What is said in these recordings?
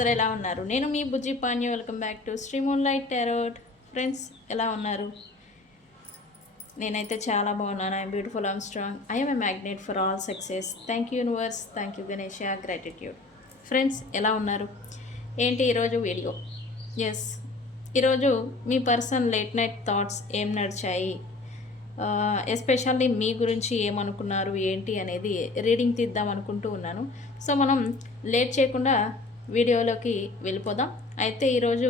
అందరూ ఎలా ఉన్నారు? నేను మీ Bujji Panya. Welcome back to Sri Moonlight Tarot. Friends ఎలా ఉన్నారు? నేనైతే చాలా బాగున్నాను. I'm beautiful, I'm strong, I'm a magnet for all success. Thank you universe, thank you Ganesha, gratitude. Friends ఎలా ఉన్నారు? ఏంటి ఈరోజు వీడియో? ఎస్, ఈరోజు మీ పర్సన్ లేట్ నైట్ థాట్స్ ఏం నడిచాయి, ఎస్పెషల్లీ మీ గురించి ఏమనుకున్నారు ఏంటి అనేది రీడింగ్ తీద్దాం అనుకుంటూ ఉన్నాను. సో మనం లేట్ చేయకుండా వీడియోలోకి వెళ్ళిపోదాం. అయితే ఈరోజు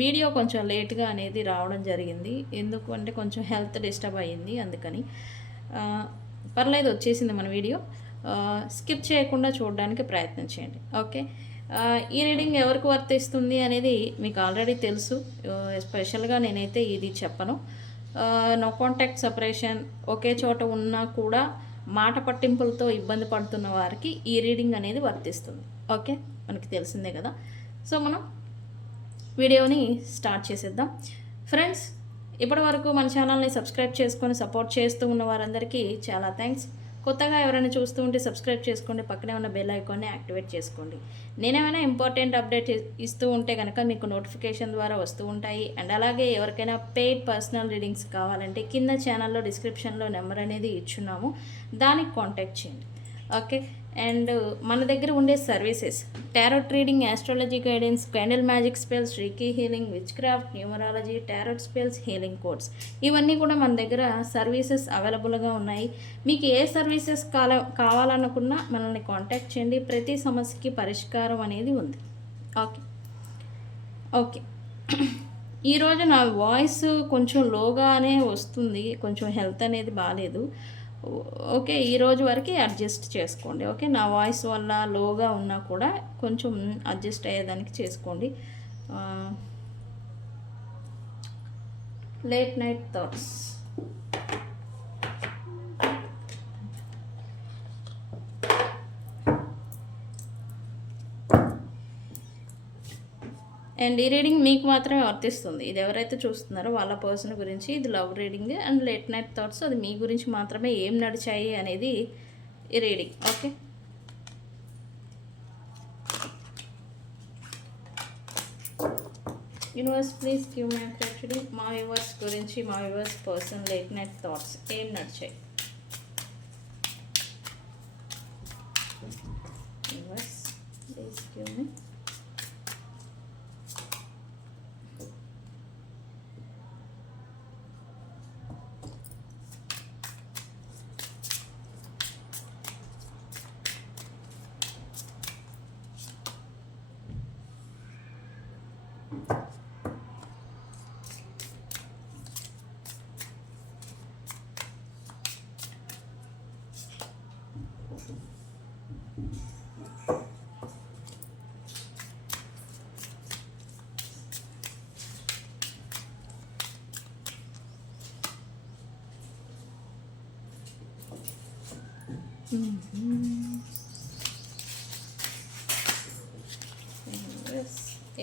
వీడియో కొంచెం లేట్గా అనేది రావడం జరిగింది. ఎందుకు అంటే కొంచెం హెల్త్ డిస్టర్బ్ అయ్యింది, అందుకని. పర్లేదు, వచ్చేసింది మన వీడియో. స్కిప్ చేయకుండా చూడడానికి ప్రయత్నం చేయండి, ఓకే? ఈ రీడింగ్ ఎవరికి వర్తిస్తుంది అనేది మీకు ఆల్రెడీ తెలుసు. స్పెషల్గా నేనైతే ఇది చెప్పను. నో కాంటాక్ట్ సెపరేషన్, ఒకే చోట ఉన్నా కూడా మాట పట్టింపులతో ఇబ్బంది పడుతున్న వారికి ఈ రీడింగ్ అనేది వర్తిస్తుంది, ఓకే? మనకి తెలిసిందే కదా. సో మనం వీడియోని స్టార్ట్ చేసేద్దాం. ఫ్రెండ్స్, ఇప్పటి వరకు మన ఛానల్ని సబ్స్క్రైబ్ చేసుకొని సపోర్ట్ చేస్తూ ఉన్న వారందరికీ చాలా థ్యాంక్స్. కొత్తగా ఎవరైనా చూస్తూ ఉంటే సబ్స్క్రైబ్ చేసుకోండి, పక్కనే ఉన్న బెల్ ఐకాన్ని యాక్టివేట్ చేసుకోండి. నేనేమైనా ఇంపార్టెంట్ అప్డేట్ ఇస్తూ ఉంటే కనుక మీకు నోటిఫికేషన్ ద్వారా వస్తూ ఉంటాయి. అండ్ అలాగే ఎవరికైనా పెయిడ్ పర్సనల్ రీడింగ్స్ కావాలంటే కింద ఛానల్లో డిస్క్రిప్షన్లో నెంబర్ అనేది ఇచ్చున్నాము, దానికి కాంటాక్ట్ చేయండి, ఓకే? అండ్ మన దగ్గర ఉండే services tarot reading, astrology guidance, candle magic spells, reiki healing, which craft, numerology, tarot spells, healing codes, ఇవన్నీ కూడా మన దగ్గర సర్వీసెస్ అవైలబుల్గా ఉన్నాయి. మీకు ఏ సర్వీసెస్ కావాలనుకున్నా మనల్ని కాంటాక్ట్ చేయండి. ప్రతి సమస్యకి పరిష్కారం అనేది ఉంది, ఓకే? ఓకే, ఈరోజు నా వాయిస్ కొంచెం లోగానే వస్తుంది, కొంచెం హెల్త్ అనేది బాగాలేదు, ఓకే? ఈరోజు వరకు అడ్జస్ట్ చేసుకోండి, ఓకే? నా వాయిస్ వల్ల లోగా ఉన్నా కూడా కొంచెం అడ్జస్ట్ అయ్యేదానికి చేసుకోండి. Late night thoughts. అండ్ ఈ రీడింగ్ మీకు మాత్రమే వర్తిస్తుంది. ఇది ఎవరైతే చూస్తున్నారో వాళ్ళ పర్సన్ గురించి ఇది love reading. And late night thoughts అది మీ గురించి మాత్రమే, ఏం నడిచాయి అనేది ఈ reading, okay? Universe please give me clarity. మా వ్యూవర్స్ గురించి, మా viewers person late night thoughts ఏం నడిచాయి. Universe please give me.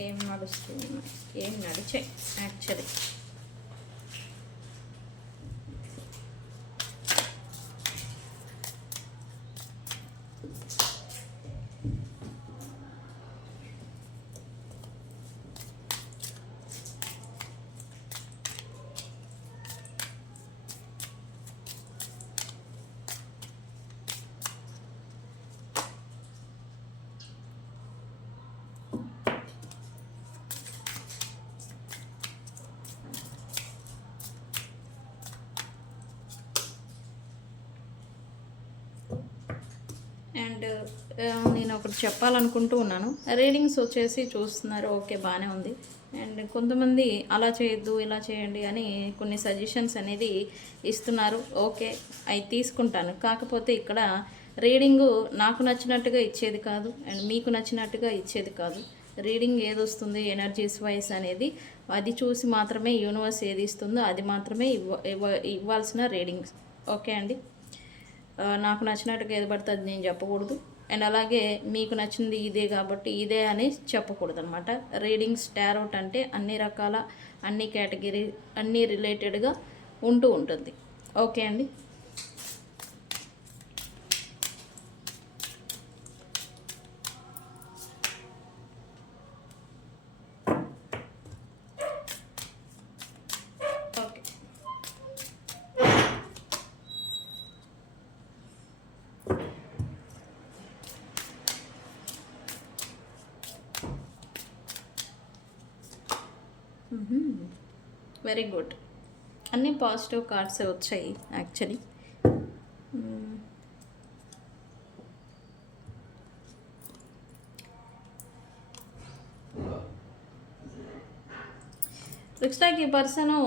ఏం నడుస్తుంది, ఏం నడిచాయి యాక్చువల్లీ. అండ్ నేను ఒకటి చెప్పాలనుకుంటూ ఉన్నాను. రీడింగ్స్ వచ్చేసి చూస్తున్నారు, ఓకే, బాగానే ఉంది. అండ్ కొంతమంది అలా చేయొద్దు, ఇలా చేయండి అని కొన్ని సజెషన్స్ అనేది ఇస్తున్నారు, ఓకే, అవి తీసుకుంటాను. కాకపోతే ఇక్కడ రీడింగు నాకు నచ్చినట్టుగా ఇచ్చేది కాదు, అండ్ మీకు నచ్చినట్టుగా ఇచ్చేది కాదు. రీడింగ్ ఏది వస్తుంది ఎనర్జీస్ వైస్ అనేది అది చూసి మాత్రమే యూనివర్స్ ఏది ఇస్తుందో అది మాత్రమే ఇవ్వాల్సిన రీడింగ్స్, ఓకే అండి? నాకు నచ్చినట్టుగా ఏది పడితే అది నేను చెప్పకూడదు. అండ్ అలాగే మీకు నచ్చింది ఇదే కాబట్టి ఇదే అని చెప్పకూడదు అనమాట. రీడింగ్స్ టారోట్ అంటే అన్ని రకాల, అన్ని కేటగిరీ, అన్ని రిలేటెడ్గా ఉంటూ ఉంటుంది, ఓకే అండి? Very good. అన్నీ పాజిటివ్ కార్డ్సే వచ్చాయి యాక్చువల్లీ. లుక్స్ లైక్ ఈ పర్సను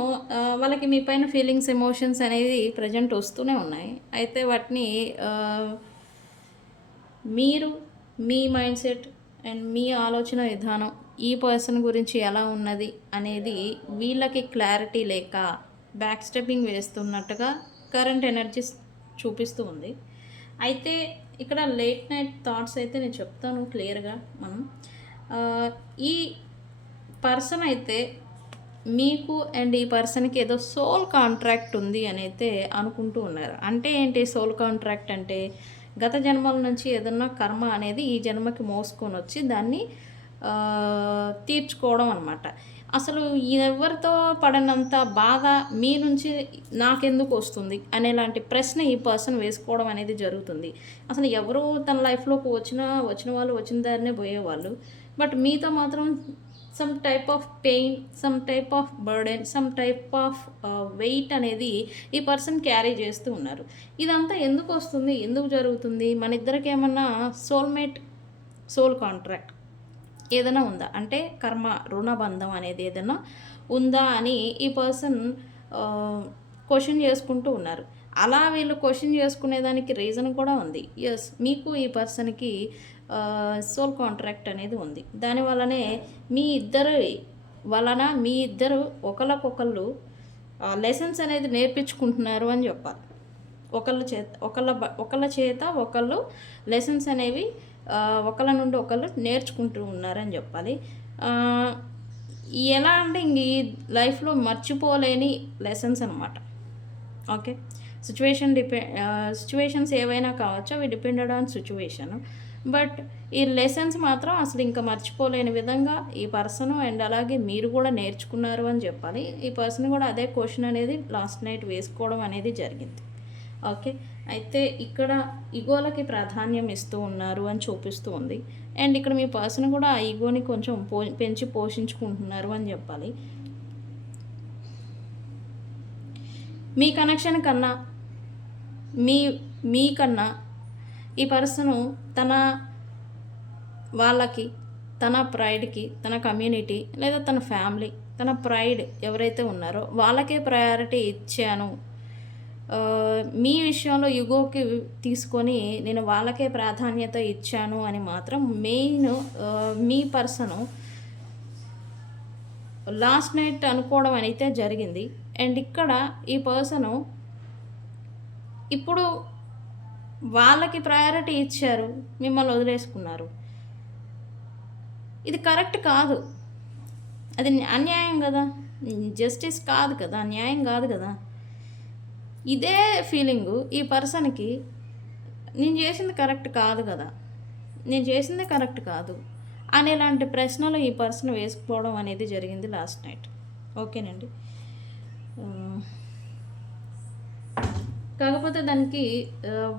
వాళ్ళకి మీ పైన ఫీలింగ్స్, ఎమోషన్స్ అనేది ప్రజెంట్ వస్తూనే ఉన్నాయి. అయితే వాటిని మీరు మీ మైండ్ సెట్ అండ్ మీ ఆలోచన విధానం ఈ పర్సన్ గురించి ఎలా ఉన్నది అనేది వీళ్ళకి క్లారిటీ లేక బ్యాక్ స్టెప్పింగ్ వేస్తున్నట్టుగా కరెంట్ ఎనర్జీస్ చూపిస్తూ ఉంది. అయితే ఇక్కడ లేట్ నైట్ థాట్స్ అయితే నేను చెప్తాను క్లియర్గా. మనం ఈ పర్సన్ అయితే మీకు అండ్ ఈ పర్సన్కి ఏదో సోల్ కాంట్రాక్ట్ ఉంది అని అయితే అనుకుంటూ ఉన్నారు. అంటే ఏంటి సోల్ కాంట్రాక్ట్ అంటే, గత జన్మల నుంచి ఏదన్నా కర్మ అనేది ఈ జన్మకి మోసుకొని వచ్చి దాన్ని తీర్చుకోవడం అనమాట. అసలు ఎవరితో పడనంత బాధ మీ నుంచి నాకెందుకు వస్తుంది అనేలాంటి ప్రశ్న ఈ పర్సన్ వేసుకోవడం అనేది జరుగుతుంది. అసలు ఎవరు తన లైఫ్లోకి వచ్చిన వాళ్ళు వచ్చిన దారినే పోయేవాళ్ళు. బట్ మీతో మాత్రం some type of pain, some type of burden, some type of weight అనేది ఈ పర్సన్ క్యారీ చేస్తూ ఉన్నారు. ఇదంతా ఎందుకు వస్తుంది, ఎందుకు జరుగుతుంది? మన ఇద్దరికి ఏమన్నా సోల్మేట్, సోల్ కాంట్రాక్ట్ ఏదైనా ఉందా అంటే కర్మ, రుణబంధం అనేది ఏదైనా ఉందా అని ఈ పర్సన్ క్వశ్చన్ చేసుకుంటూ ఉన్నారు. అలా వీళ్ళు క్వశ్చన్ చేసుకునేదానికి రీజన్ కూడా ఉంది. ఎస్, మీకు ఈ పర్సన్కి సోల్ కాంట్రాక్ట్ అనేది ఉంది. దానివల్లనే మీ ఇద్దరు ఒకళ్ళకొకళ్ళు లెసన్స్ అనేది నేర్పించుకుంటున్నారు అని చెప్పాలి. ఒకళ్ళ చేత ఒకళ్ళు లెసన్స్ అనేవి ఒకళ్ళ నుండి ఒకళ్ళు నేర్చుకుంటూ ఉన్నారని చెప్పాలి. ఎలా అంటే ఇంక ఈ లైఫ్లో మర్చిపోలేని లెసన్స్ అనమాట. ఓకే, సిచ్యువేషన్స్ ఏవైనా కావచ్చు, అవి డిపెండెడ్ ఆన్ సిచ్యువేషన్. బట్ ఈ లెసన్స్ మాత్రం అసలు ఇంకా మర్చిపోలేని విధంగా ఈ పర్సన్ అండ్ అలాగే మీరు కూడా నేర్చుకున్నారు అని చెప్పాలి. ఈ పర్సన్ కూడా అదే క్వశ్చన్ అనేది లాస్ట్ నైట్ వేసుకోవడం అనేది జరిగింది. ఓకే, అయితే ఇక్కడ ఈగోలకి ప్రాధాన్యం ఇస్తూ ఉన్నారు అని చూపిస్తూ ఉంది. అండ్ ఇక్కడ మీ పర్సన్ కూడా ఆ ఈగోని కొంచెం పెంచి పోషించుకుంటున్నారు అని చెప్పాలి. మీ కనెక్షన్ కన్నా మీకన్నా ఈ పర్సను వాళ్ళకి, తన ప్రైడ్కి, తన కమ్యూనిటీ లేదా తన ఫ్యామిలీ, తన ప్రైడ్ ఎవరైతే ఉన్నారో వాళ్ళకే ప్రయారిటీ ఇచ్చాను, మీ విషయంలో యుగోకి తీసుకొని నేను వాళ్ళకే ప్రాధాన్యత ఇచ్చాను అని మాత్రం మెయిన్ మీ పర్సను లాస్ట్ నైట్ అనుకోవడం అయితే జరిగింది. అండ్ ఇక్కడ ఈ పర్సను ఇప్పుడు వాళ్ళకి ప్రయారిటీ ఇచ్చారు, మిమ్మల్ని వదిలేసుకున్నారు. ఇది కరెక్ట్ కాదు, అది అన్యాయం కదా, జస్టిస్ కాదు కదా, న్యాయం కాదు కదా. ఇదే ఫీలింగు ఈ పర్సన్కి నేను చేసింది కరెక్ట్ కాదు కదా, నేను చేసింది కరెక్ట్ కాదు అనేలాంటి ప్రశ్నలు ఈ పర్సన్ వేసుకోవడం అనేది జరిగింది లాస్ట్ నైట్. ఓకేనండి. కాకపోతే దానికి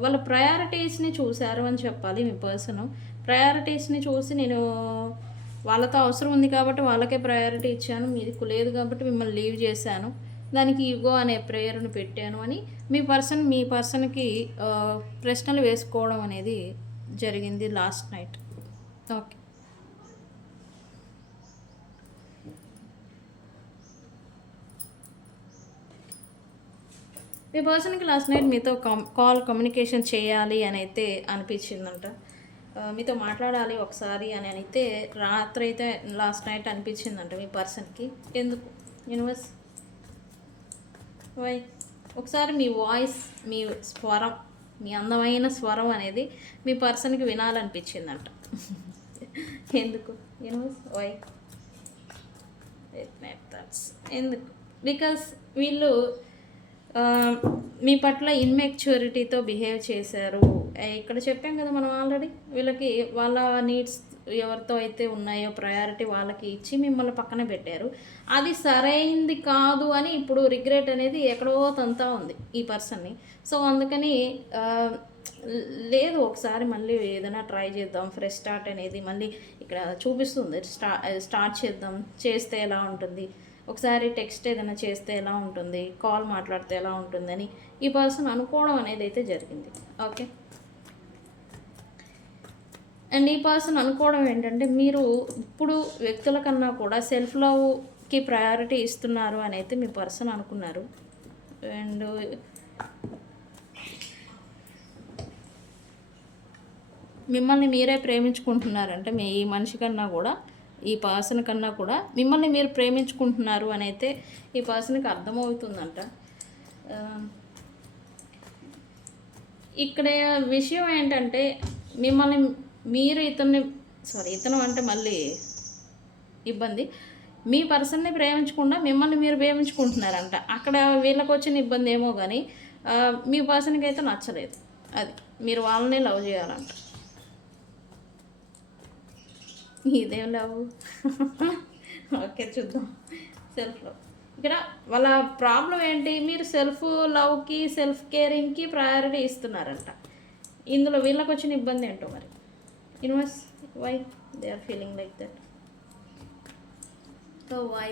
వాళ్ళ ప్రయారిటీస్ని చూశారు అని చెప్పాలి. మీ పర్సన్ ప్రయారిటీస్ని చూసి నేను వాళ్ళతో అవసరం ఉంది కాబట్టి వాళ్ళకే ప్రయారిటీ ఇచ్చాను, మీకు లేదు కాబట్టి మిమ్మల్ని లీవ్ చేశాను, దానికి ఈగో అనే ప్రేయర్ను పెట్టాను అని మీ పర్సన్కి ప్రశ్నలు వేసుకోవడం అనేది జరిగింది లాస్ట్ నైట్. ఓకే, మీ పర్సన్కి లాస్ట్ నైట్ మీతో కమ్యూనికేషన్ చేయాలి అని అయితే అనిపించిందంట, మీతో మాట్లాడాలి ఒకసారి అని అయితే రాత్రి అయితే లాస్ట్ నైట్ అనిపించిందంట మీ పర్సన్కి. ఎందుకు యూనివర్స్ వై? ఒకసారి మీ వాయిస్, మీ స్వరం, మీ అందమైన స్వరం అనేది మీ పర్సన్కి వినాలనిపించిందంట. ఎందుకు యూనివర్స్ వై? ఎందుకు? బికాస్ వీళ్ళు మీ పట్ల ఇన్మెచ్యూరిటీతో బిహేవ్ చేశారు. ఇక్కడ చెప్పాం కదా మనం ఆల్రెడీ, వీళ్ళకి వాళ్ళ నీడ్స్ ఎవరితో అయితే ఉన్నాయో ప్రయారిటీ వాళ్ళకి ఇచ్చి మిమ్మల్ని పక్కన పెట్టారు. అది సరైంది కాదు అని ఇప్పుడు రిగ్రెట్ అనేది ఎక్కడో తంతా ఉంది ఈ పర్సన్ని. సో అందుకని లేదు, ఒకసారి మళ్ళీ ఏదైనా ట్రై చేద్దాం, ఫ్రెష్ స్టార్ట్ అనేది మళ్ళీ ఇక్కడ చూపిస్తుంది. స్టార్ట్ చేద్దాం, చేస్తే ఎలా ఉంటుంది, ఒకసారి టెక్స్ట్ ఏదైనా చేస్తే ఎలా ఉంటుంది, కాల్ మాట్లాడితే ఎలా ఉంటుందని ఈ పర్సన్ అనుకోవడం అనేది అయితే జరిగింది. ఓకే, అండ్ ఈ పర్సన్ అనుకోవడం ఏంటంటే మీరు ఇప్పుడు వ్యక్తుల కన్నా కూడా సెల్ఫ్ లవ్కి ప్రయారిటీ ఇస్తున్నారు అని అయితే మీ పర్సన్ అనుకున్నారు. అండ్ మిమ్మల్ని మీరే ప్రేమించుకుంటున్నారంటే మీ ఈ మనిషి కన్నా కూడా, ఈ పర్సన్ కన్నా కూడా మిమ్మల్ని మీరు ప్రేమించుకుంటున్నారు అని అయితే ఈ పర్సన్కి అర్థమవుతుందంట. ఇక్కడ విషయం ఏంటంటే మిమ్మల్ని మీరు ఇతను అంటే మళ్ళీ ఇబ్బంది, మీ పర్సన్ని ప్రేమించకుండా మిమ్మల్ని మీరు ప్రేమించుకుంటున్నారంట. అక్కడ వీళ్ళకి వచ్చిన ఇబ్బంది ఏమో కానీ మీ పర్సన్కి అయితే నచ్చలేదు. అది మీరు వాళ్ళని లవ్ చేయాలంట. ఇదేం లవ్? ఓకే, చూద్దాం. సెల్ఫ్ లవ్ ఇక్కడ వాళ్ళ ప్రాబ్లం ఏంటి, మీరు సెల్ఫ్ లవ్కి సెల్ఫ్ కేరింగ్కి ప్రయారిటీ ఇస్తున్నారంట. ఇందులో వీళ్ళకి వచ్చిన ఇబ్బంది ఏంటో మరి. Universe, why they are feeling like that? So why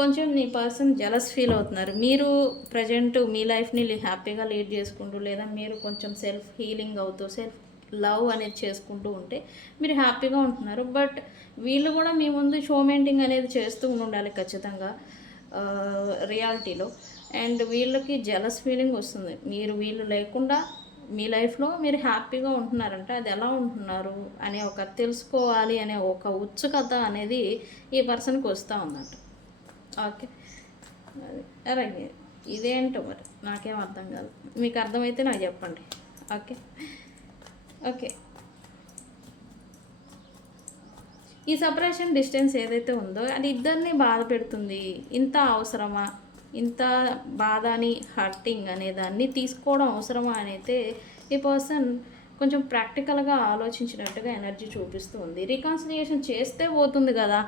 కొంచెం మీ పర్సన్ జలస్ ఫీల్ అవుతున్నారు. మీరు ప్రజెంట్ మీ లైఫ్ని హ్యాపీగా లీడ్ చేసుకుంటూ, లేదా మీరు కొంచెం సెల్ఫ్ హీలింగ్ అవుతూ సెల్ఫ్ లవ్ అనేది చేసుకుంటూ ఉంటే మీరు హ్యాపీగా ఉంటున్నారు. బట్ వీళ్ళు కూడా మీ ముందు షో మెయింటింగ్ అనేది చేస్తూ ఉండాలి ఖచ్చితంగా రియాలిటీలో. అండ్ వీళ్ళకి జలస్ ఫీలింగ్ వస్తుంది. వీళ్ళు లేకుండా మీ లైఫ్లో మీరు హ్యాపీగా ఉంటున్నారంటే అది ఎలా ఉంటున్నారు అనే ఒక తెలుసుకోవాలి అనే ఒక ఉత్సుకత అనేది ఈ పర్సన్కి వస్తూ ఉందంట. ఓకే, అలాగే ఇదేంటో మరి నాకేం అర్థం కాదు. మీకు అర్థమైతే నాకు చెప్పండి. ఓకే ఓకే ఈ సపరేషన్ డిస్టెన్స్ ఏదైతే ఉందో అది ఇద్దరిని బాధ పెడుతుంది. ఇంత అవసరమా, ఇంత బాధని హర్టింగ్ అనే దాన్ని తీసుకోవడం అవసరమా అని అయితే ఈ పర్సన్ కొంచెం ప్రాక్టికల్గా ఆలోచించినట్టుగా ఎనర్జీ చూపిస్తూ ఉంది. రికన్సిలియేషన్ చేస్తే పోతుంది కదా,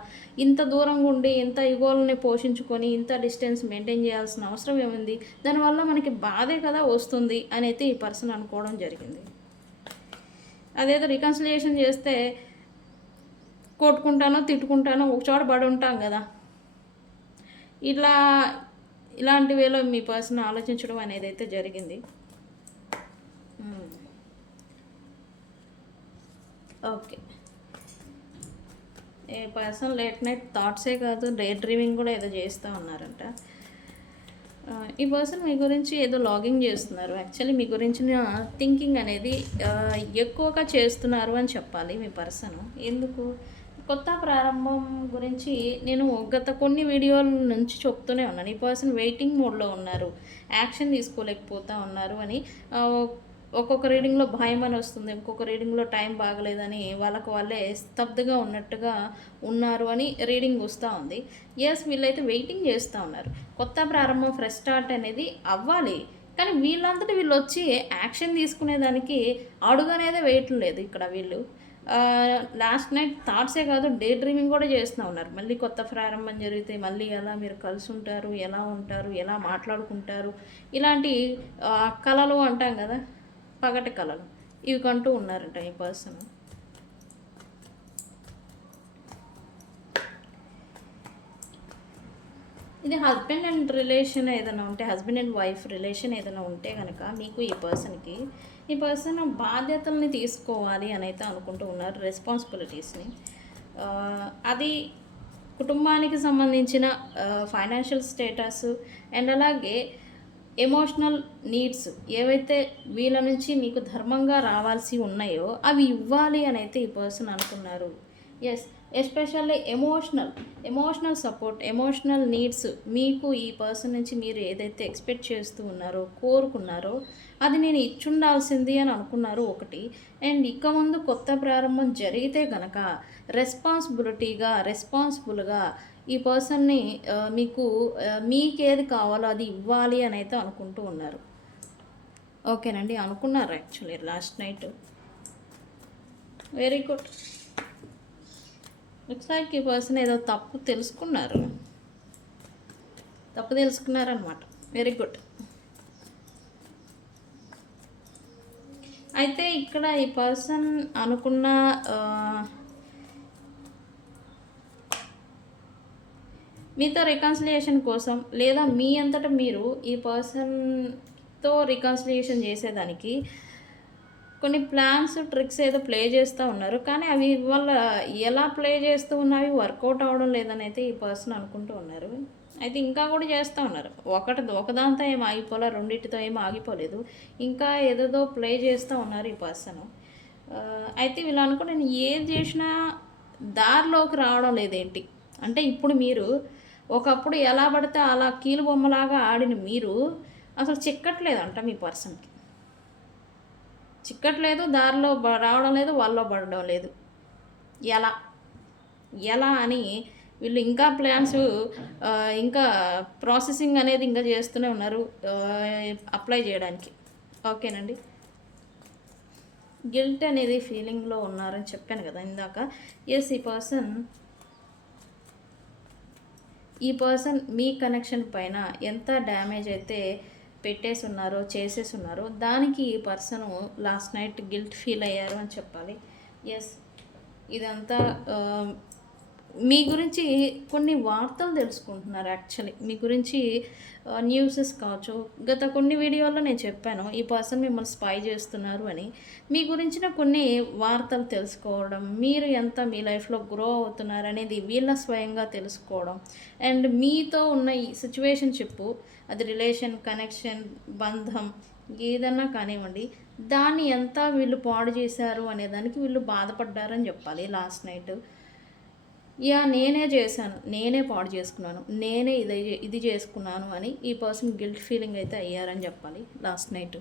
ఇంత దూరంగా ఉండి ఇంత ఈగోలని పోషించుకొని ఇంత డిస్టెన్స్ మెయింటైన్ చేయాల్సిన అవసరం ఏముంది, దానివల్ల మనకి బాధే కదా వస్తుంది అని అయితే ఈ పర్సన్ అనుకోవడం జరిగింది. అదేదో రికన్సిలియేషన్ చేస్తే కొట్టుకుంటానో తిట్టుకుంటానో ఒకచోట పడి ఉంటాం కదా, ఇలాంటి వేలో మీ పర్సన్ ఆలోచించడం అనేది అయితే జరిగింది. ఓకే, ఏ పర్సన్ లేట్ నైట్ థాట్సే కాదు డే డ్రీమింగ్ కూడా ఏదో చేస్తూ ఉన్నారంట. ఈ పర్సన్ మీ గురించి ఏదో లాగింగ్ చేస్తున్నారు. యాక్చువల్లీ మీ గురించిన థింకింగ్ అనేది ఎక్కువగా చేస్తున్నారు అని చెప్పాలి మీ పర్సన్. ఎందుకు, కొత్త ప్రారంభం గురించి నేను గత కొన్ని వీడియోల నుంచి చెప్తూనే ఉన్నాను. ఈ పర్సన్ వెయిటింగ్ మోడ్లో ఉన్నారు, యాక్షన్ తీసుకోలేకపోతూ ఉన్నారు అని. ఒక్కొక్క రీడింగ్లో భయం అని వస్తుంది, ఇంకొక రీడింగ్లో టైం బాగలేదని వాళ్ళే స్తబ్దుగా ఉన్నట్టుగా ఉన్నారు అని రీడింగ్ వస్తూ ఉంది. ఎస్, వీళ్ళైతే వెయిటింగ్ చేస్తూ ఉన్నారు. కొత్త ప్రారంభం, ఫ్రెష్ స్టార్ట్ అనేది అవ్వాలి, కానీ వీళ్ళంతటి వీళ్ళు వచ్చి యాక్షన్ తీసుకునేదానికి అడుగు అనేది వేయటం లేదు. ఇక్కడ వీళ్ళు లాస్ట్ నైట్ థాట్సే కాదు డే డ్రీమింగ్ కూడా చేస్తూ ఉన్నారు. మళ్ళీ కొత్త ప్రారంభం జరిగితే మళ్ళీ ఎలా మీరు కలిసి ఉంటారు, ఎలా ఉంటారు, ఎలా మాట్లాడుకుంటారు, ఇలాంటి కళలు అంటాం కదా, పగటి కళలు, ఇవి కంటూ ఉన్నారంట ఈ పర్సన్. ఇది హస్బెండ్ అండ్ రిలేషన్ ఏదైనా ఉంటే, హస్బెండ్ అండ్ వైఫ్ రిలేషన్ ఏదైనా ఉంటే కనుక మీకు ఈ పర్సన్ బాధ్యతల్ని తీసుకోవాలి అని అయితే అనుకుంటూ ఉన్నారు, రెస్పాన్సిబిలిటీస్ని. అది కుటుంబానికి సంబంధించిన ఫైనాన్షియల్ స్టేటస్ అండ్ అలాగే ఎమోషనల్ నీడ్స్ ఏవైతే వీళ్ళ నుంచి మీకు ధర్మంగా రావాల్సి ఉన్నాయో అవి ఇవ్వాలి అని అయితే ఈ పర్సన్ అనుకున్నారు. Yes, especially emotional support, emotional needs మీకు ఈ పర్సన్ నుంచి మీరు ఏదైతే ఎక్స్పెక్ట్ చేస్తూ ఉన్నారో, కోరుకున్నారో అది నేను ఇచ్చుండాల్సింది అని అనుకున్నారు ఒకటి. అండ్ ఇక ముందు కొత్త ప్రారంభం జరిగితే కనుక రెస్పాన్సిబుల్గా ఈ పర్సన్ని మీకేది కావాలో అది ఇవ్వాలి అని అయితే అనుకుంటూ ఉన్నారు. ఓకేనండి, అనుకున్నారు actually last night. Very good. Looks like ఈ పర్సన్ ఏదో తప్పు తెలుసుకున్నారనమాట. Very good. అయితే ఇక్కడ ఈ పర్సన్ అనుకున్న మీతో రికన్సిలియేషన్ కోసం లేదా మీ అంతటా మీరు ఈ పర్సన్తో రికన్సిలియేషన్ చేసేదానికి కొన్ని ప్లాన్స్ ట్రిక్స్ ఏదో ప్లే చేస్తూ ఉన్నారు, కానీ అవి వాళ్ళ ఎలా ప్లే చేస్తూ ఉన్నవి వర్కౌట్ అవ్వడం లేదని అయితే ఈ పర్సన్ అనుకుంటూ ఉన్నారు. అయితే ఇంకా కూడా చేస్తూ ఉన్నారు. ఒకదాంతో ఏం ఆగిపోలే, రెండింటితో ఏం ఆగిపోలేదు, ఇంకా ఏదేదో ప్లే చేస్తూ ఉన్నారు ఈ పర్సన్. అయితే వీళ్ళు అనుకుని నేను ఏది చేసినా దారిలోకి రావడం లేదేంటి అంటే, ఇప్పుడు మీరు ఒకప్పుడు ఎలా పడితే అలా కీలు బొమ్మలాగా ఆడిన మీరు అసలు చిక్కట్లేదంట మీ పర్సన్కి. చిక్కట్లేదు, దారిలో రావడం లేదు, వాళ్ళలో పడడం లేదు. ఎలా ఎలా అని వీళ్ళు ఇంకా ప్లాన్స్ ఇంకా ప్రాసెసింగ్ అనేది ఇంకా చేస్తూనే ఉన్నారు అప్లై చేయడానికి. ఓకేనండి. గిల్ట్ అనేది ఫీలింగ్లో ఉన్నారని చెప్పాను కదా ఇందాక. ఎస్, ఈ పర్సన్ మీ కనెక్షన్ పైన ఎంత డ్యామేజ్ అయితే పెట్టేసి ఉన్నారో, చేసేసి ఉన్నారో, దానికి ఈ person last night guilt feel అయ్యారు అని చెప్పాలి. ఎస్, ఇదంతా మీ గురించి కొన్ని వార్తలు తెలుసుకుంటున్నారు. యాక్చువల్లీ మీ గురించి న్యూసెస్ కావచ్చు, గత కొన్ని వీడియోల్లో నేను చెప్పాను ఈ పర్సన్ మిమ్మల్ని స్పై చేస్తున్నారు అని. మీ గురించిన కొన్ని వార్తలు తెలుసుకోవడం, మీరు ఎంత మీ లైఫ్లో గ్రో అవుతున్నారు అనేది వీళ్ళ స్వయంగా తెలుసుకోవడం, అండ్ మీతో ఉన్న ఈ సిచ్యువేషన్షిప్, అది రిలేషన్, కనెక్షన్, బంధం ఏదన్నా కానివ్వండి, దాన్ని ఎంత వీళ్ళు పాడు చేశారు అనేదానికి వీళ్ళు బాధపడ్డారని చెప్పాలి లాస్ట్ నైట్. నేనే చేశాను, నేనే పాడు చేసుకున్నాను, నేనే ఇది చేసుకున్నాను అని ఈ పర్సన్ గిల్ట్ ఫీలింగ్ అయితే అయ్యారని చెప్పాలి last night.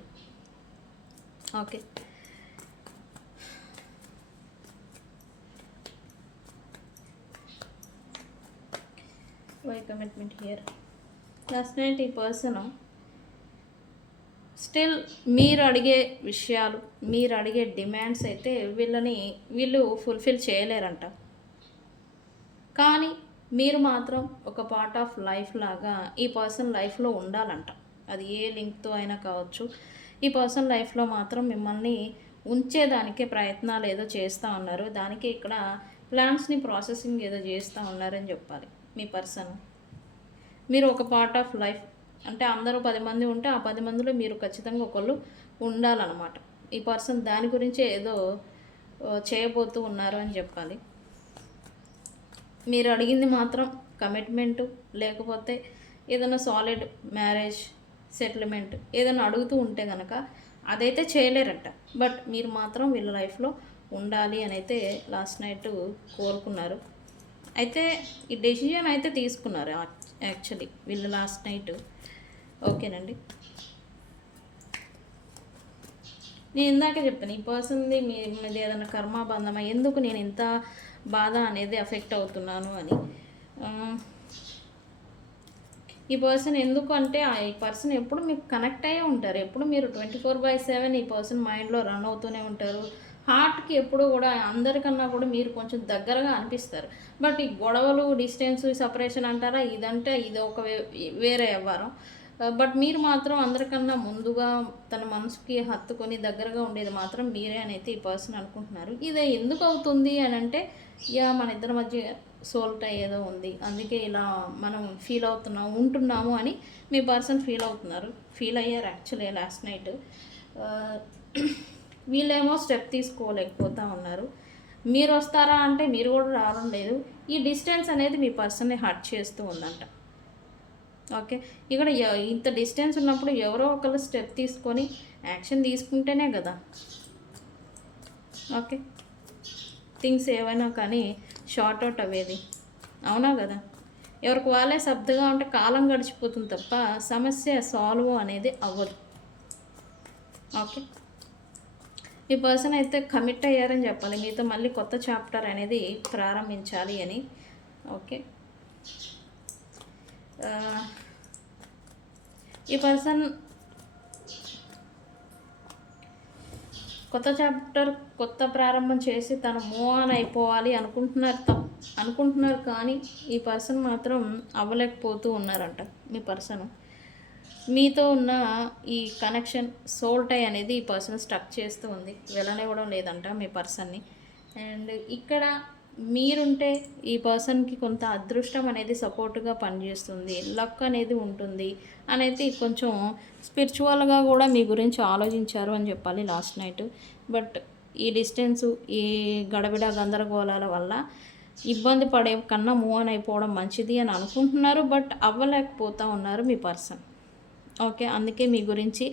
Okay, why commitment here. Last night ఈ పర్సన్ స్టిల్ మీరు అడిగే విషయాలు, మీరు అడిగే డిమాండ్స్ అయితే వీళ్ళు ఫుల్ఫిల్ చేయలేరంట. కానీ మీరు మాత్రం ఒక పార్ట్ ఆఫ్ లైఫ్ లాగా ఈ పర్సన్ లైఫ్లో ఉండాలంట. అది ఏ లింక్తో అయినా కావచ్చు. ఈ పర్సన్ లైఫ్లో మాత్రం మిమ్మల్ని ఉంచేదానికే ప్రయత్నాలు ఏదో చేస్తూ ఉన్నారు. దానికి ఇక్కడ ప్లాన్స్ని ప్రాసెసింగ్ ఏదో చేస్తూ ఉన్నారని చెప్పాలి మీ పర్సన్. మీరు ఒక పార్ట్ ఆఫ్ లైఫ్ అంటే అందరూ 10 మంది ఉంటే ఆ 10 మందిలో మీరు ఖచ్చితంగా ఒకళ్ళు ఉండాలన్నమాట. ఈ పర్సన్ దాని గురించి ఏదో చేయబోతూ ఉన్నారు అని చెప్పాలి. మీరు అడిగింది మాత్రం కమిట్మెంటు, లేకపోతే ఏదైనా సాలిడ్ మ్యారేజ్, సెటిల్మెంట్ ఏదైనా అడుగుతూ ఉంటే కనుక అదైతే చేయలేరంట. బట్ మీరు మాత్రం వీళ్ళ లైఫ్లో ఉండాలి అని అయితే లాస్ట్ నైట్ కోరుకున్నారు. అయితే ఈ డెసిజన్ అయితే తీసుకున్నారు యాక్చువల్లీ వీళ్ళు లాస్ట్ నైట్. ఓకేనండి. నేను ఇందాకే చెప్పాను ఈ పర్సన్ది మీది ఏదైనా కర్మాబంధమా, ఎందుకు నేను ఇంత బాధ అనేది అఫెక్ట్ అవుతున్నాను అని. ఈ పర్సన్ ఎందుకు అంటే ఈ పర్సన్ ఎప్పుడు మీకు కనెక్ట్ అయ్యే ఉంటారు. ఎప్పుడు మీరు 24/7 ఈ పర్సన్ మైండ్లో రన్ అవుతూనే ఉంటారు. హార్ట్కి ఎప్పుడు కూడా అందరికన్నా కూడా మీరు కొంచెం దగ్గరగా అనిపిస్తారు. బట్ ఈ గొడవలు, డిస్టెన్స్, సపరేషన్ అంటారా, ఇదంటే ఇది ఒక వేరే వ్యవహారం. బట్ మీరు మాత్రం అందరికన్నా ముందుగా తన మనసుకి హత్తుకొని దగ్గరగా ఉండేది మాత్రం మీరే అని అయితే ఈ పర్సన్ అనుకుంటున్నారు. ఇది ఎందుకు అవుతుంది అని అంటే, మన ఇద్దరి మధ్య సోల్ టై ఏదో ఉంది, అందుకే ఇలా మనం ఫీల్ ఉంటున్నాము అని మీ పర్సన్ ఫీల్ అయ్యారు యాక్చువల్లీ లాస్ట్ నైట్. వీళ్ళేమో స్టెప్ తీసుకోలేకపోతూ ఉన్నారు. మీరు వస్తారా అంటే మీరు కూడా రావడం లేదు. ఈ డిస్టెన్స్ అనేది మీ పర్సన్ని హర్ట్ చేస్తూ ఉందంట. ఓకే, ఇక్కడ ఇంత డిస్టెన్స్ ఉన్నప్పుడు ఎవరో ఒకరు స్టెప్ తీసుకొని యాక్షన్ తీసుకుంటేనే కదా ఓకే థింగ్స్ ఏవైనా కానీ షార్ట్ అవుట్ అవ్వేది, అవునా కదా. ఎవరికి వాళ్ళే శబ్దగా ఉంటే కాలం గడిచిపోతుంది తప్ప సమస్య సాల్వ్ అనేది అవ్వదు. ఓకే, ఈ పర్సన్ అయితే కమిట్ అయ్యారని చెప్పాలి, మీతో మళ్ళీ కొత్త చాప్టర్ అనేది ప్రారంభించాలి అని. ఓకే, ఈ పర్సన్ కొత్త చాప్టర్, కొత్త ప్రారంభం చేసి తను మూవ్ ఆన్ అయిపోవాలి అనుకుంటున్నారు కానీ ఈ పర్సన్ మాత్రం అవ్వలేకపోతూ ఉన్నారంట. మీ పర్సన్ మీతో ఉన్న ఈ కనెక్షన్, సోల్ టై అనేది ఈ పర్సన్ స్టక్ చేస్తూ ఉంది, వెళ్ళనివ్వడం లేదంట మీ పర్సన్ని. అండ్ ఇక్కడ మీరుంటే ఈ పర్సన్కి కొంత అదృష్టం అనేది సపోర్ట్గా పనిచేస్తుంది, లక్ అనేది ఉంటుంది అనేది కొంచెం స్పిరిచువల్గా కూడా మీ గురించి ఆలోచించారు అని చెప్పాలి లాస్ట్ నైట్. బట్ ఈ డిస్టెన్సు, ఈ గడబిడ గందరగోళాల వల్ల ఇబ్బంది పడే కన్నా మూవ్ ఆన్ అయిపోవడం మంచిది అని అనుకుంటున్నారు, బట్ అవ్వలేకపోతూ ఉన్నారు మీ పర్సన్. ఓకే, అందుకే మీ గురించి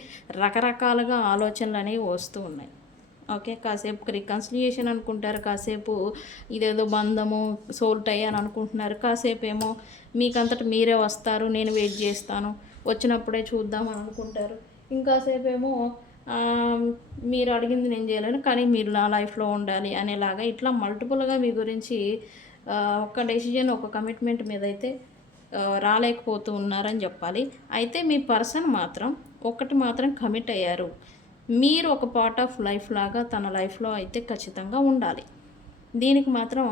రకరకాలుగా ఆలోచనలు అనేవి వస్తూ ఉన్నాయి. ఓకే, కాసేపు రికన్సిలియేషన్ అనుకుంటారు, కాసేపు ఇదేదో బంధము సోల్ టై అని అనుకుంటున్నారు, కాసేపు ఏమో మీకంతట మీరే వస్తారు, నేను వెయిట్ చేస్తాను, వచ్చినప్పుడే చూద్దాం అని అనుకుంటారు, ఇంకాసేపు ఏమో మీరు అడిగింది నేను చేయలేను కానీ మీరు నా లైఫ్లో ఉండాలి అనేలాగా ఇట్లా మల్టిపుల్గా మీ గురించి ఒక డెసిజన్, ఒక కమిట్మెంట్ మీద అయితే రాలేకపోతూ ఉన్నారని చెప్పాలి. అయితే మీ పర్సన్ మాత్రం ఒకటి మాత్రం కమిట్ అయ్యారు, మీరు ఒక పార్ట్ ఆఫ్ లైఫ్ లాగా తన లైఫ్లో అయితే ఖచ్చితంగా ఉండాలి. దీనికి మాత్రం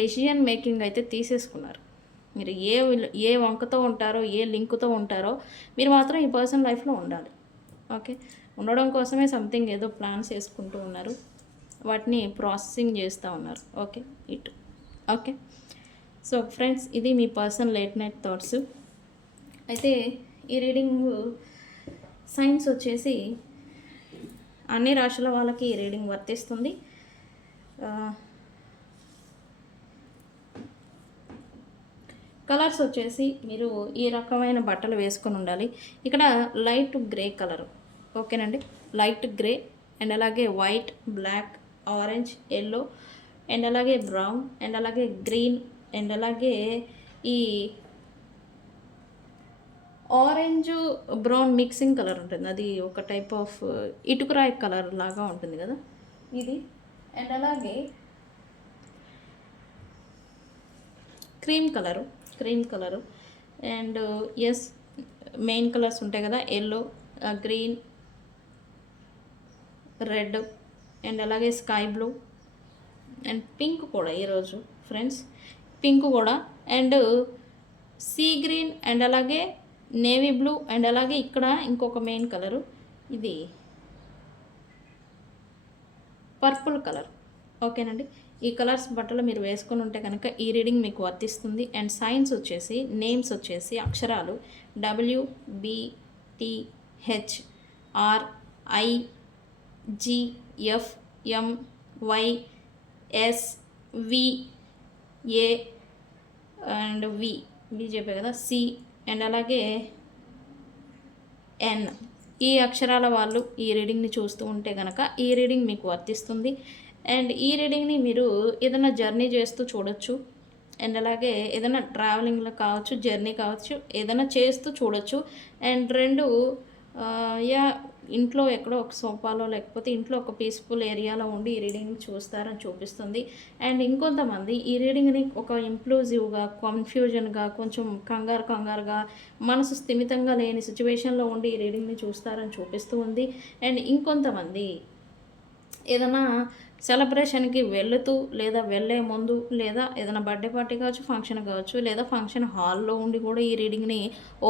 డెసిజన్ మేకింగ్ అయితే తీసేసుకున్నారు. మీరు ఏ వంకతో ఉంటారో, ఏ లింక్తో ఉంటారో మీరు మాత్రం ఈ పర్సన్ లైఫ్లో ఉండాలి. ఓకే, ఉండడం కోసమే సంథింగ్ ఏదో ప్లాన్స్ వేసుకుంటూ ఉన్నారు, వాటిని ప్రాసెసింగ్ చేస్తూ ఉన్నారు. ఓకే ఇటు ఓకే. సో ఫ్రెండ్స్, ఇది మీ పర్సన్ లేట్ నైట్ థాట్స్. అయితే ఈ రీడింగ్ సైన్స్ వచ్చేసి అన్ని రాశుల వాళ్ళకి ఈ రీడింగ్ వర్తిస్తుంది. కలర్స్ వచ్చేసి మీరు ఈ రకమైన బట్టలు వేసుకొని ఉండాలి. ఇక్కడ లైట్ గ్రే కలరు, ఓకేనండి, లైట్ గ్రే అండ్ అలాగే white, black, orange, yellow and అలాగే బ్రౌన్ అండ్ అలాగే గ్రీన్ అండ్ అలాగే ఈ ఆరెంజ్ బ్రౌన్ మిక్సింగ్ కలర్ ఉంటుంది, అది ఒక టైప్ ఆఫ్ ఇటుకరాయి కలర్ లాగా ఉంటుంది కదా ఇది. అండ్ అలాగే cream colour and yes main colours ఉంటాయి కదా, ఎల్లో, గ్రీన్, రెడ్ అండ్ అలాగే స్కై బ్లూ అండ్ పింక్ కూడా ఈరోజు ఫ్రెండ్స్, పింక్ కూడా అండ్ సీ గ్రీన్ అండ్ అలాగే నేవీ బ్లూ అండ్ అలాగే ఇక్కడ ఇంకొక మెయిన్ కలరు ఇది పర్పుల్ కలర్. ఓకేనండి, ఈ కలర్స్ బట్టలు మీరు వేసుకొని ఉంటే కనుక ఈ రీడింగ్ మీకు వర్తిస్తుంది. అండ్ సైన్స్ వచ్చేసి, నేమ్స్ వచ్చేసి అక్షరాలు WBTHRIGFMYSVA అండ్ వి చెప్పే కదా, సి అండ్ అలాగే ఎన్. ఈ అక్షరాల వాళ్ళు ఈ రీడింగ్ని చూస్తూ ఉంటే కనుక ఈ రీడింగ్ మీకు వర్తిస్తుంది. అండ్ ఈ రీడింగ్ని మీరు ఏదైనా జర్నీ చేస్తూ చూడొచ్చు అండ్ అలాగే ఏదైనా ట్రావెలింగ్లో కావచ్చు, జర్నీ కావచ్చు, ఏదైనా చేస్తూ చూడొచ్చు. అండ్ రెండు ఇంట్లో ఎక్కడో ఒక సోఫాలో లేకపోతే ఇంట్లో ఒక పీస్ఫుల్ ఏరియాలో ఉండి ఈ రీడింగ్ చూస్తారని చూపిస్తుంది. అండ్ ఇంకొంతమంది ఈ రీడింగ్ని ఒక ఇంప్లూజివ్గా, కన్ఫ్యూజన్గా, కొంచెం కంగారుగా, మనసు స్థిమితంగా లేని సిచ్యువేషన్లో ఉండి ఈ రీడింగ్ని చూస్తారని చూపిస్తూ ఉంది. అండ్ ఇంకొంతమంది ఏదైనా సెలబ్రేషన్కి వెళుతూ లేదా వెళ్ళే ముందు లేదా ఏదైనా బర్త్డే పార్టీ కావచ్చు, ఫంక్షన్ కావచ్చు, లేదా ఫంక్షన్ హాల్లో ఉండి కూడా ఈ రీడింగ్ని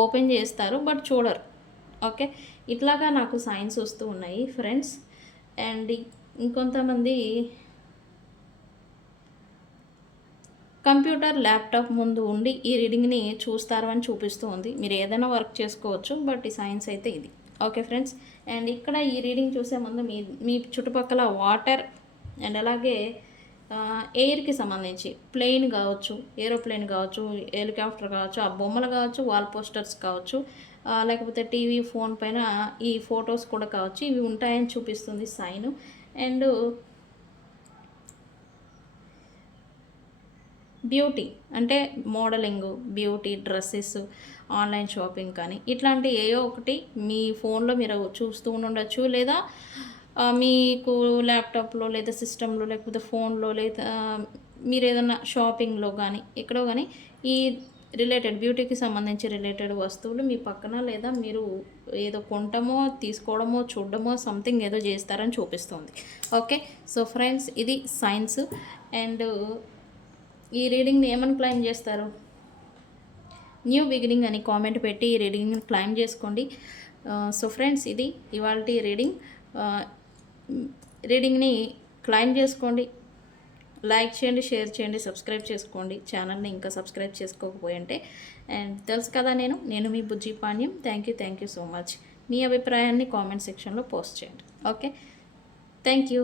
ఓపెన్ చేస్తారు బట్ చూడరు. ఓకే, ఇట్లాగా నాకు సైన్స్ వస్తూ ఉన్నాయి ఫ్రెండ్స్. అండ్ ఇంకొంతమంది కంప్యూటర్, ల్యాప్టాప్ ముందు ఉండి ఈ రీడింగ్ని చూస్తారు అని చూపిస్తూ ఉంది. మీరు ఏదైనా వర్క్ చేసుకోవచ్చు బట్ ఈ సైన్స్ అయితే ఇది. ఓకే ఫ్రెండ్స్, అండ్ ఇక్కడ ఈ రీడింగ్ చూసే ముందు మీ చుట్టుపక్కల వాటర్ అండ్ అలాగే ఎయిర్కి సంబంధించి ప్లేన్ కావచ్చు, ఏరోప్లేన్ కావచ్చు, హెలికాప్టర్ కావచ్చు, ఆ బొమ్మలు కావచ్చు, వాల్ పోస్టర్స్ కావచ్చు, లేకపోతే టీవీ, ఫోన్ పైన ఈ ఫొటోస్ కూడా కావచ్చు, ఇవి ఉంటాయని చూపిస్తుంది సైన్. అండ్ బ్యూటీ అంటే మోడలింగు, బ్యూటీ, డ్రెస్సెస్, ఆన్లైన్ షాపింగ్ కానీ ఇట్లాంటి ఏయో ఒకటి మీ ఫోన్లో మీరు చూస్తూ ఉండొచ్చు, లేదా మీకు ల్యాప్టాప్లో లేదా సిస్టంలో లేకపోతే ఫోన్లో లేదా మీరు ఏదైనా షాపింగ్లో కానీ ఎక్కడో కానీ ఈ రిలేటెడ్ బ్యూటీకి సంబంధించి రిలేటెడ్ వస్తువులు మీ పక్కన లేదా మీరు ఏదో కొంటమో, తీసుకోవడమో, చూడడమో సంథింగ్ ఏదో చేస్తారని చూపిస్తుంది. ఓకే, సో ఫ్రెండ్స్, ఇది సైన్స్. అండ్ ఈ రీడింగ్ని ఏమని క్లైమ్ చేస్తారు? న్యూ బిగినింగ్ అని కామెంట్ పెట్టి ఈ రీడింగ్ని క్లైమ్ చేసుకోండి. సో ఫ్రెండ్స్, ఇది ఇవాల్టి రీడింగ్ని క్లైమ్ చేసుకోండి. లైక్ చేయండి, షేర్ చేయండి, సబ్స్క్రైబ్ చేసుకోండి ఛానల్ని ఇంకా సబ్స్క్రైబ్ చేసుకోకపోయింటే. అండ్ తెలుసు కదా, నేను మీ Bujji Panyam. Thank you so much. మీ అభిప్రాయాన్ని కామెంట్ సెక్షన్లో పోస్ట్ చేయండి. Okay, thank you.